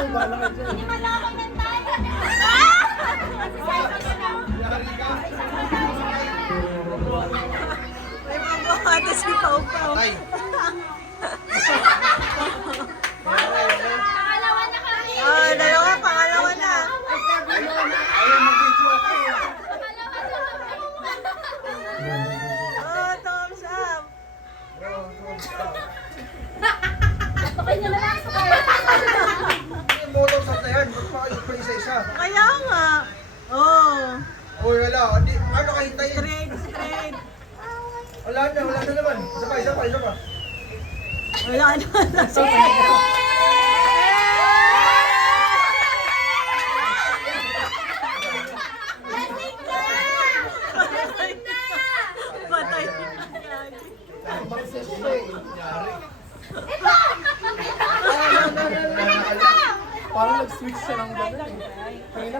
Bala ka dyan. Hindi malaki ng tayo. May pambuhati si Pau Pau. Tay. Pangalawa na kami. Ah, dalawa, pangalawa na. Ayun, mag-video ako. Oh, thumbs up. Okay nyo na lang sa kayo. Yung motor sa yan, ba't makayot pa isa-isa? Kaya nga. Oh, Uy, wala. Ano kahintayin? straight, straight. Wala na naman. Isa pa. Wala na. Lasing na! Lasing na! Patay. Parang nag-switch siya ng gano'n. Kaya